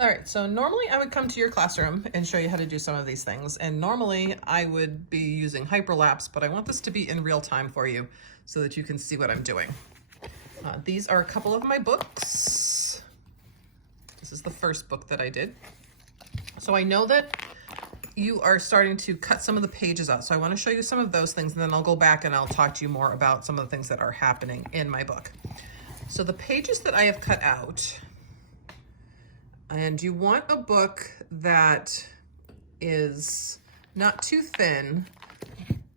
All right, so normally I would come to your classroom and show you how to do some of these things. And normally I would be using hyperlapse, but I want this to be in real time for you so that you can see what I'm doing. These are a couple of my books. This is the first book that I did. So I know that you are starting to cut some of the pages out. So I want to show you some of those things, and then I'll go back and I'll talk to you more about some of the things that are happening in my book. So the pages that I have cut out, and you want a book that is not too thin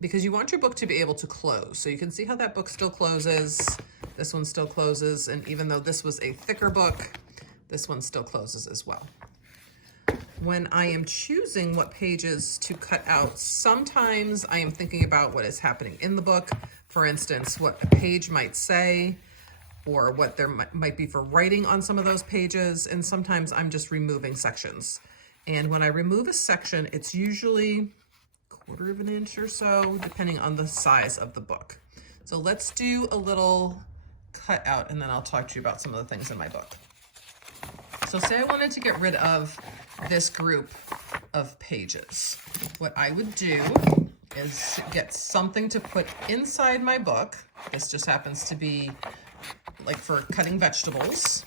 because you want your book to be able to close. So you can see how that book still closes. This one still closes. And even though this was a thicker book, this one still closes as well. When I am choosing what pages to cut out, sometimes I am thinking about what is happening in the book. For instance, what a page might say, or what there might be for writing on some of those pages. And sometimes I'm just removing sections. And when I remove a section, it's usually 1/4 of an inch or so, depending on the size of the book. So let's do a little cut out, and then I'll talk to you about some of the things in my book. So say I wanted to get rid of this group of pages. What I would do is get something to put inside my book. This just happens to be like for cutting vegetables.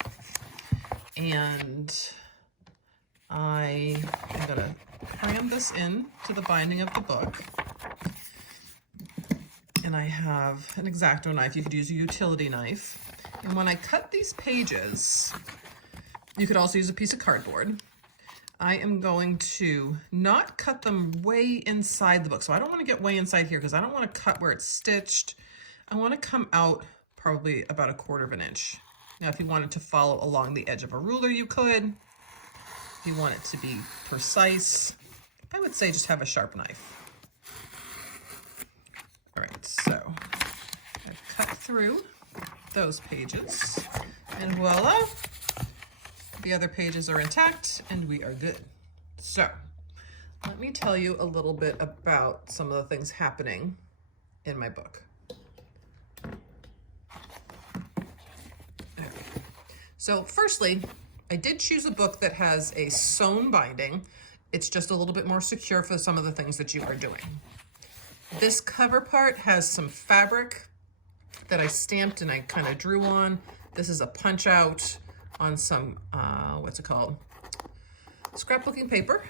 And I am gonna cram this in to the binding of the book. And I have an X-Acto knife. You could use a utility knife. And when I cut these pages, you could also use a piece of cardboard. I am going to not cut them way inside the book. So I don't want to get way inside here because I don't want to cut where it's stitched. I want to come out probably about 1/4 of an inch. Now, if you wanted to follow along the edge of a ruler, you could. If you want it to be precise, I would say just have a sharp knife. All right, so I've cut through those pages, and voila, the other pages are intact and we are good. So let me tell you a little bit about some of the things happening in my book. So firstly, I did choose a book that has a sewn binding. It's just a little bit more secure for some of the things that you are doing. This cover part has some fabric that I stamped and I kind of drew on. This is a punch out on some, what's it called? Scrapbooking paper.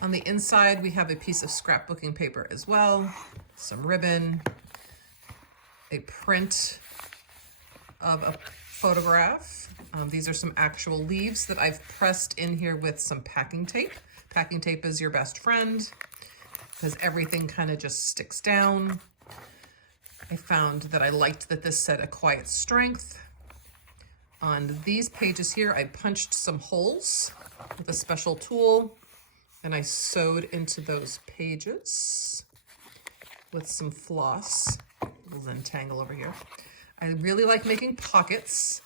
On the inside, we have a piece of scrapbooking paper as well, some ribbon, a print of a photograph. These are some actual leaves that I've pressed in here with some packing tape. Packing tape is your best friend because everything kind of just sticks down. I found that I liked that this said a quiet strength. On these pages here, I punched some holes with a special tool and I sewed into those pages with some floss. We'll untangle over here. I really like making pockets,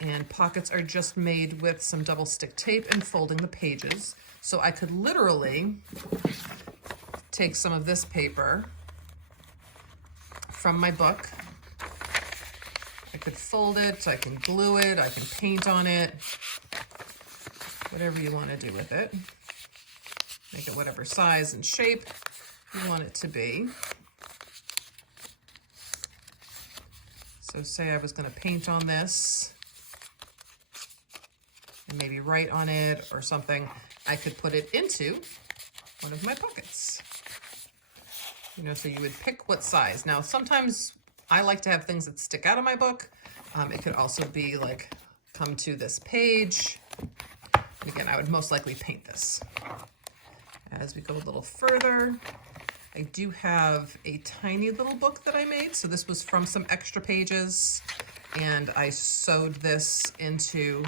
and pockets are just made with some double stick tape and folding the pages. So I could literally take some of this paper from my book. I could fold it, I can glue it, I can paint on it, whatever you want to do with it. Make it whatever size and shape you want it to be. So say I was going to paint on this and maybe write on it or something, I could put it into one of my pockets. You know, so you would pick what size. Now, sometimes I like to have things that stick out of my book. It could also be like, come to this page. Again, I would most likely paint this. As we go a little further, I do have a tiny little book that I made. So this was from some extra pages, and I sewed this into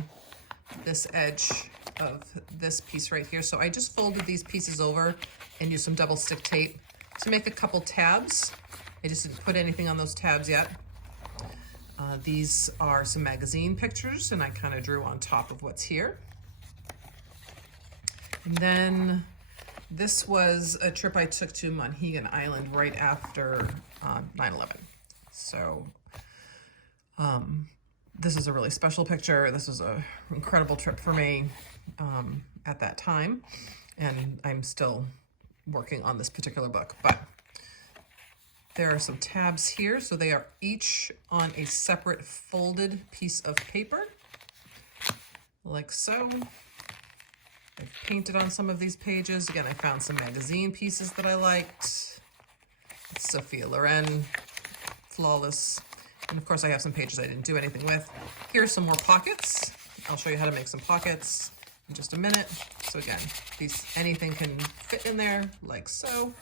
this edge of this piece right here. So I just folded these pieces over and used some double stick tape to make a couple tabs. I just didn't put anything on those tabs yet. These are some magazine pictures, and I kind of drew on top of what's here. And then this was a trip I took to Monhegan Island right after 9/11. So This is a really special picture. This was an incredible trip for me at that time, and I'm still working on this particular book. But there are some tabs here, so they are each on a separate folded piece of paper, like so. I've painted on some of these pages. Again, I found some magazine pieces that I liked. Sophia Loren, Flawless. And of course I have some pages I didn't do anything with. Here's some more pockets. I'll show you how to make some pockets in just a minute. So again, anything can fit in there, like so.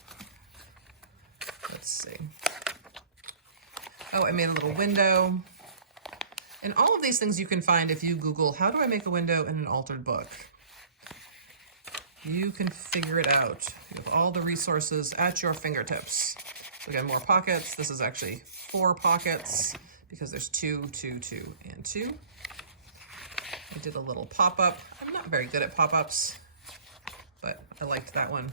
Let's see. Oh, I made a little window. And all of these things you can find if you Google, how do I make a window in an altered book? You can figure it out. You have all the resources at your fingertips. So again, more pockets. This is actually 4 pockets because there's 2, 2, 2, and 2. I did a little pop-up. I'm not very good at pop-ups, but I liked that one.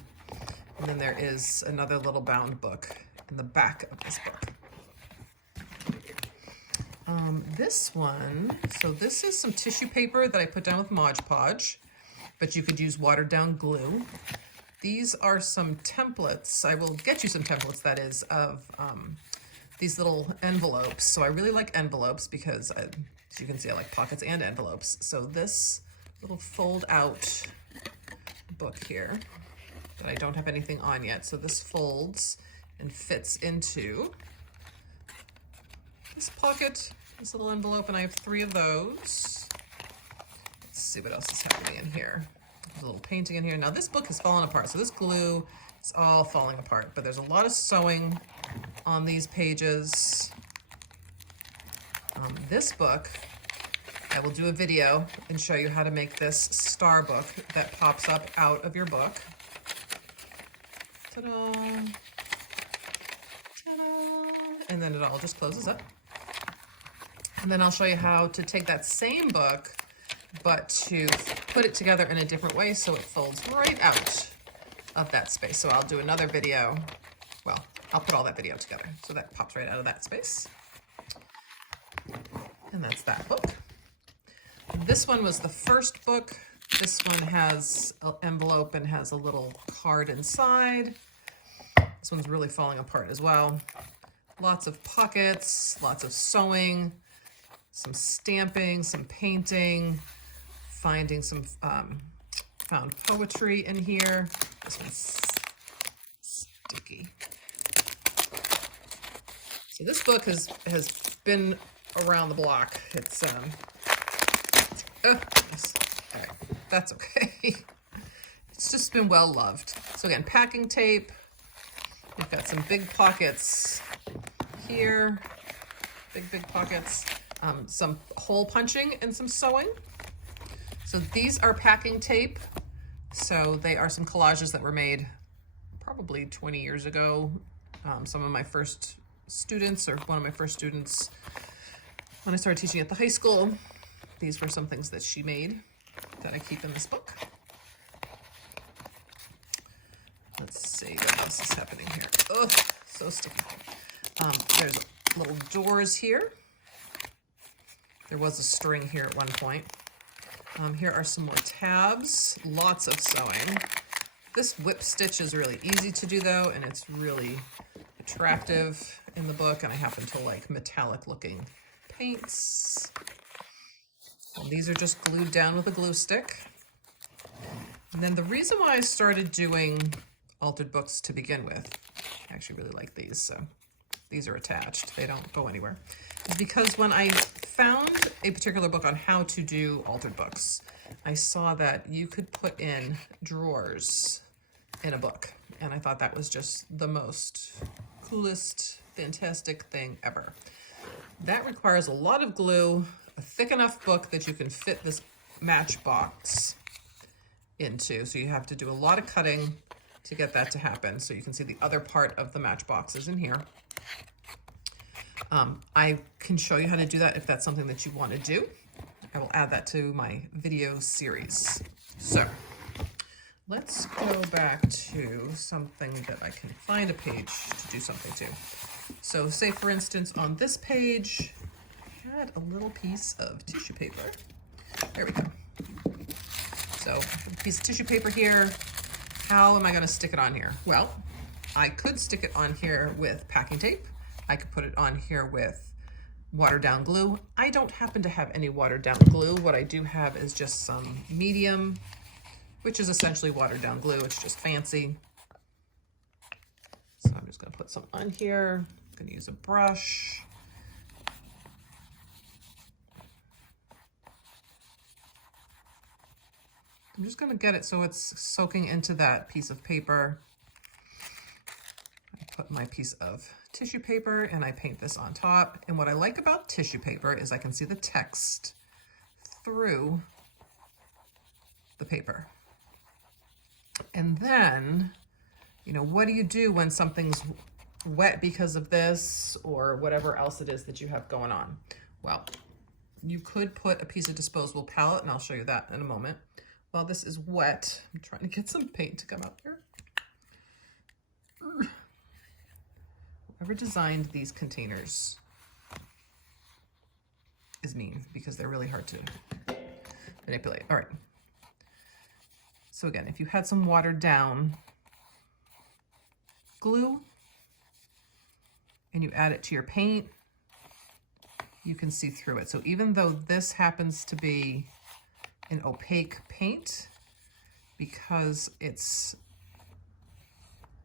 And then there is another little bound book in the back of this book. This one, so this is some tissue paper that I put down with Mod Podge, but you could use watered down glue. These are some templates. I will get you some templates, that is, of these little envelopes. So I really like envelopes because, as you can see, I like pockets and envelopes. So this little fold out book here that I don't have anything on yet. So this folds and fits into this pocket, this little envelope, and I have 3 of those. Let's see what else is happening in here. There's a little painting in here. Now this book has fallen apart, so this glue is all falling apart, but there's a lot of sewing on these pages. This book, I will do a video and show you how to make this star book that pops up out of your book. Ta-da! Ta-da! And then it all just closes up. And then I'll show you how to take that same book, but to put it together in a different way so it folds right out of that space. So I'll do another video. Well, I'll put all that video together. So that pops right out of that space. And that's that book. This one was the first book. This one has an envelope and has a little card inside. This one's really falling apart as well. Lots of pockets, lots of sewing, some stamping, some painting, finding some found poetry in here. This one's sticky. So this book has been around the block. It's all right, that's okay. It's just been well loved. So again, packing tape. We've got some big pockets here, big pockets. Some hole punching and some sewing. So these are packing tape. So they are some collages that were made probably 20 years ago. Some of my first students, or one of my first students, when I started teaching at the high school, these were some things that she made that I keep in this book. Let's see what else is happening here. Oh, so sticky. There's little doors here. There was a string here at one point. Here are some more tabs, lots of sewing. This whip stitch is really easy to do though, and it's really attractive in the book, and I happen to like metallic looking paints. And these are just glued down with a glue stick. And then the reason why I started doing altered books to begin with, I actually really like these, so these are attached, they don't go anywhere, is because when I found a particular book on how to do altered books, I saw that you could put in drawers in a book, and I thought that was just the most coolest, fantastic thing ever. That requires a lot of glue, a thick enough book that you can fit this matchbox into, so you have to do a lot of cutting to get that to happen. So you can see the other part of the matchbox is in here. I can show you how to do that if that's something that you want to do. I will add that to my video series. So let's go back to something that I can find a page to do something to. So say for instance on this page, had a little piece of tissue paper. There we go. So a piece of tissue paper here. How am I gonna stick it on here? Well, I could stick it on here with packing tape. I could put it on here with watered down glue. I don't happen to have any watered down glue. What I do have is just some medium, which is essentially watered down glue. It's just fancy. So I'm just gonna put some on here. I'm gonna use a brush. I'm just gonna get it so it's soaking into that piece of paper. I put my piece of tissue paper and I paint this on top. And what I like about tissue paper is I can see the text through the paper. And then, you know, what do you do when something's wet because of this or whatever else it is that you have going on? Well, you could put a piece of disposable palette, and I'll show you that in a moment. While this is wet, I'm trying to get some paint to come out here. Whoever designed these containers is mean because they're really hard to manipulate. All right. So again, if you had some watered down glue and you add it to your paint, you can see through it. So even though this happens to be an opaque paint, because it's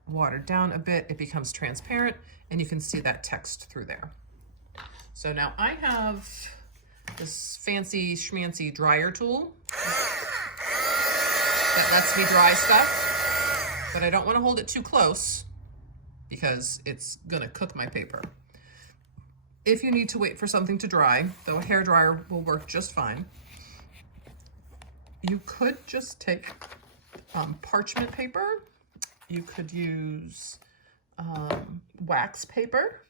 watered down a bit, it becomes transparent and you can see that text through there. So now I have this fancy schmancy dryer tool that lets me dry stuff, but I don't want to hold it too close because it's gonna cook my paper. If you need to wait for something to dry, though a hairdryer will work just fine, you could just take parchment paper. You could use wax paper.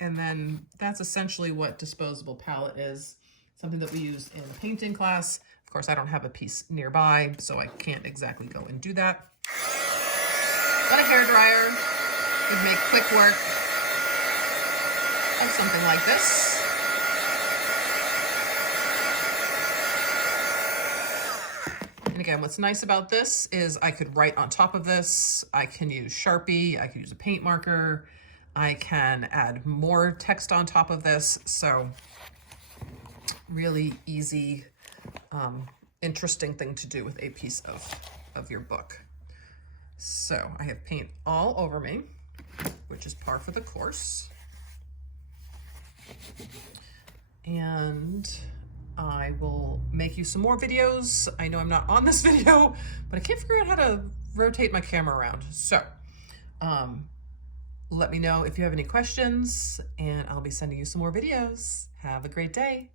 And then that's essentially what disposable palette is, something that we use in the painting class. Of course, I don't have a piece nearby, so I can't exactly go and do that. But a hairdryer would make quick work of something like this. And again, what's nice about this is I could write on top of this. I can use Sharpie, I could use a paint marker, I can add more text on top of this. So really easy, interesting thing to do with a piece of your book. So I have paint all over me, which is par for the course. And I will make you some more videos. I know I'm not on this video, but I can't figure out how to rotate my camera around. So let me know if you have any questions and I'll be sending you some more videos. Have a great day.